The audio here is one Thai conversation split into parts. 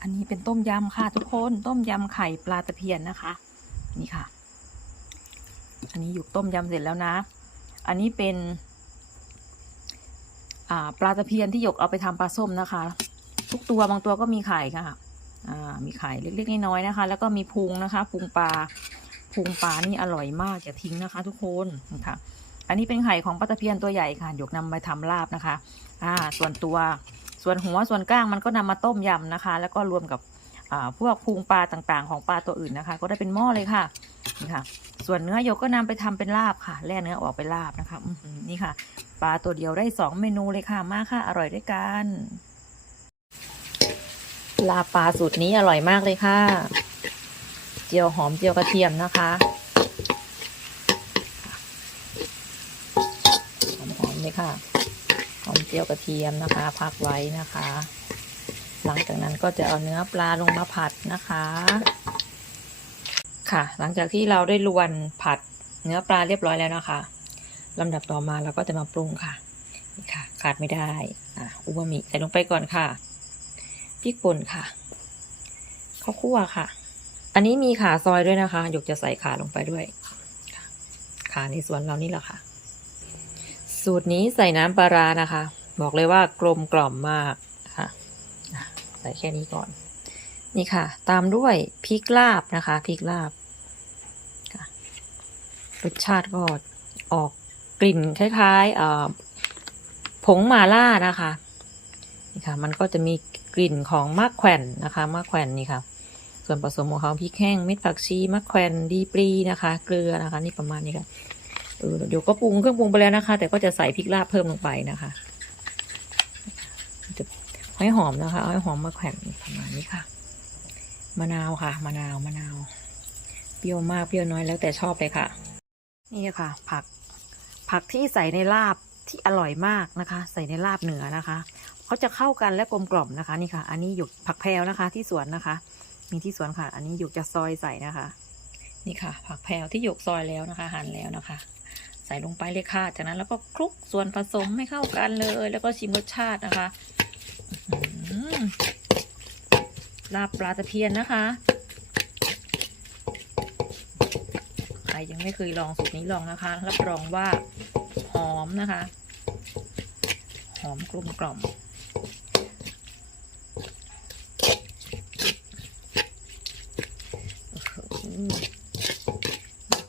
อันนี้เป็นต้มยำค่ะทุกคน ต้มยำไข่ปลาตะเพียนนะคะ นี่ค่ะ อันนี้หยุกต้มยำเสร็จแล้วนะ อันนี้เป็นปลาตะเพียนที่หยกเอาไปทำปลาส้มนะคะ ทุกตัวบางตัวก็มีไข่ค่ะมีไข่เล็กๆน้อยๆนะคะ แล้วก็มีพุงนะคะพุงปลาพุงปลานี่อร่อยมากอย่าทิ้งนะคะ ทุกคนนะคะอันนี้เป็นไข่ของปลาตะเพียนตัวใหญ่ค่ะหยกนำไปทำลาบนะคะ อ่า ส่วนตัว ส่วนหัวส่วนก้างมันก็นำมาต้มยำนะคะ แล้วก็รวมกับพวกพุงปลาต่างๆ ของปลาตัวอื่นนะคะ ก็ได้เป็นหม้อเลยค่ะนี่ค่ะ ส่วนเนื้อหยกก็นำไปทำเป็นลาบค่ะแล่เนื้อออกไปลาบนะคะนี่ค่ะ ปลาตัวเดียวได้สองเมนูเลยค่ะมากค่ะอร่อยด้วยกันลาปลาสูตรนี้อร่อยมากเลยค่ะ เจียวหอมเจียวกระเทียมนะคะหอมๆเลยค่ะ เจียวกระเทียมนะคะพักไว้นะคะ หลังจากนั้นก็จะเอาเนื้อปลาลงมาผัดนะคะ ค่ะ หลังจากที่เราได้ลวนผัดเนื้อปลาเรียบร้อยแล้วนะคะลำดับต่อมาเราก็จะมาปรุงค่ะนี่ค่ะ ขาดไม่ได้อะอูมามิใส่ลงไปก่อนค่ะพริกป่นค่ะข้าวคั่วค่ะ อันนี้มีขาซอยด้วยนะคะหยกจะใส่ขาลงไปด้วยขาในส่วนเรานี่แหละค่ะ สูตรนี้ใส่น้ำปลาร้านะคะ บอกเลยว่ากลมกล่อมมากค่ะใส่แค่นี้ก่อน นี่ค่ะ ตามด้วยพริกลาบนะคะพริกลาบรสชาติก็ออกกลิ่นคล้ายๆผงมาล่านะคะนี่ค่ะ มันก็จะมีกลิ่นของมะแขวนนะคะมะแขวนนี่ค่ะ ส่วนผสมของเขาพริกแห้งเม็ดผักชีมะแขวนดีปรีนะคะ เกลือนะคะ นี่ประมาณนี้ค่ะเออเดี๋ยวก็ปรุงเครื่องปรุงไปแล้วนะคะ แต่ก็จะใส่พริกลาบเพิ่มลงไปนะคะ จะให้หอมนะคะอาให้หอมมะแขวนประมาณนี้ค่ะ มะนาวค่ะ มะนาวมะนาว เปรี้ยวมากเปรี้ยวน้อยแล้วแต่ชอบเลยค่ะ นี่ค่ะ ผัก ผักที่ใส่ในลาบที่อร่อยมากนะคะ ใส่ในลาบเหนือนะคะ เขาจะเข้ากันและกลมกล่อมนะคะ นี่ค่ะ อันนี้หยกผักแพรวนะคะ ที่สวนนะคะ มีที่สวนค่ะ อันนี้หยกจะซอยใส่นะคะ นี่ค่ะ ผักแพรวที่หยกซอยแล้วนะคะ หั่นแล้วนะคะ ใส่ลงไปเลยค่ะ จากนั้นแล้วก็คลุกส่วนผสมให้เข้ากันเลย แล้วก็ชิมรสชาตินะคะ ลาบปลาตะเพียนนะคะ ใครยังไม่เคยลองสูตรนี้ลองนะคะ รับรองว่าหอมนะคะ หอมกลมกล่อม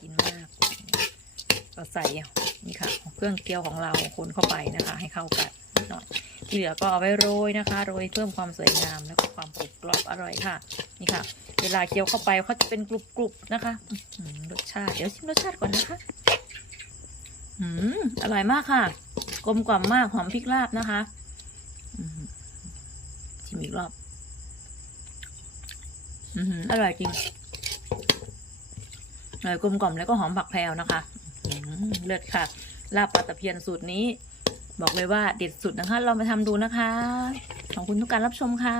กินมากก็ใส่นี่ค่ะเครื่องเคี่ยวของเราคนเข้าไปนะคะ ให้เข้ากัน นิดหน่อยที่เหลือก็เอาไว้โรยนะคะ โรยเพิ่มความสวยงามแล้วก็ความกรุบกรอบอร่อยค่ะ นี่ค่ะ เวลาเคี้ยวเข้าไปเขาจะเป็นกรุบๆนะคะรสชาติ เดี๋ยวชิมรสชาติก่อนนะคะ อืมอร่อยมากค่ะ กลมกล่อมมากหอมพริกลาบนะคะชิมอีกรอบ อืออร่อยจริงอร่อยกลมกล่อมแล้วก็หอมผักแพรวนะคะเลิศค่ะ ลาบปลาตะเพียนสูตรนี้ บอกเลยว่าเด็ดสุดนะคะลองไปทำดูนะคะ ขอบคุณทุกการรับชมค่ะ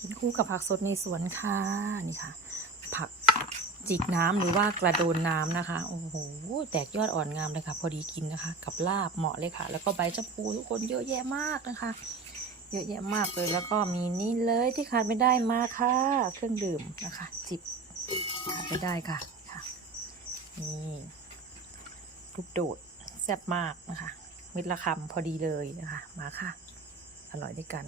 กินคู่กับผักสดในสวนค่ะนี่ค่ะ ผักจิกน้ำหรือว่ากระโดนน้ำนะคะ โอ้โห แตกยอดอ่อนงามเลยค่ะ พอดีกินนะคะ กับลาบเหมาะเลยค่ะ แล้วก็ใบชะพูทุกคนเยอะแยะมากนะคะ เยอะแยะมากเลย แล้วก็มีนี่เลยที่ขาดไม่ได้มาค่ะ เครื่องดื่มนะคะ จิบขาดไม่ได้ค่ะ ค่ะ นี่ลูกโดด แซ่บมากนะคะมิตรละคำพอดีเลยนะคะ มาค่ะ อร่อยด้วยกัน